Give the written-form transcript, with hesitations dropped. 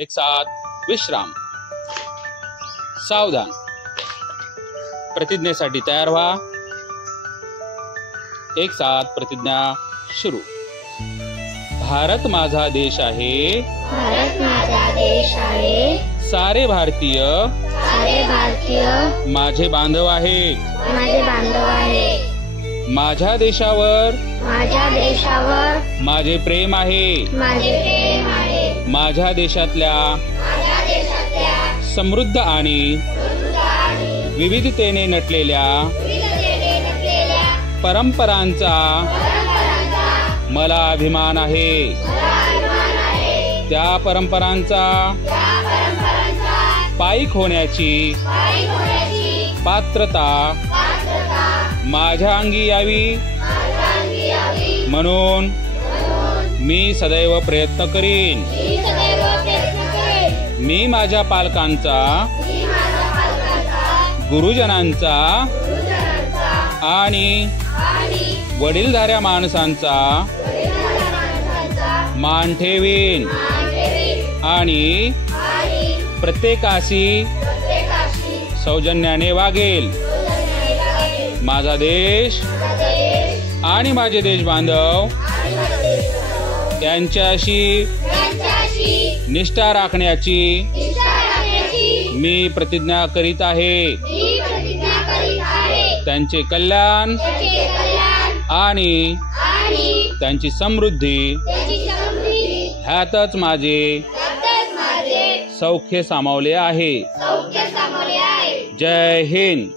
एक साथ विश्राम. सावधान. प्रतिज्ञेसाठी तयार व्हा. एक साथ प्रतिज्ञा सुरू. भारत माझा देश आहे. भारत माझा देश आहे. सारे भारतीय माझे बांधव आहेत. माझे बांधव आहे. माझ्या देशावर माझे प्रेम आहे. माझ्या देशातल्या समृद्ध आणि विविधतेने नटलेल्या परंपरांचा मला अभिमान आहे. त्या परंपरांचा पाईक होण्याची पात्रता माझ्या अंगी यावी म्हणून मी सदैव प्रयत्न करीन. मी माझ्या पालकांचा, गुरुजनांचा आणि वडीलधाऱ्या माणसांचा मान ठेवीन आणि प्रत्येकाशी सौजन्याने वागेल. माझा देश आणि माझे देश बांधव यांच्याशी निष्ठा राखण्याची मी प्रतिज्ञा करीत आहे. त्यांचे कल्याण आणि त्यांची समृद्धी ह्यातच माझे सौख्य सामावले आहे. जय हिंद.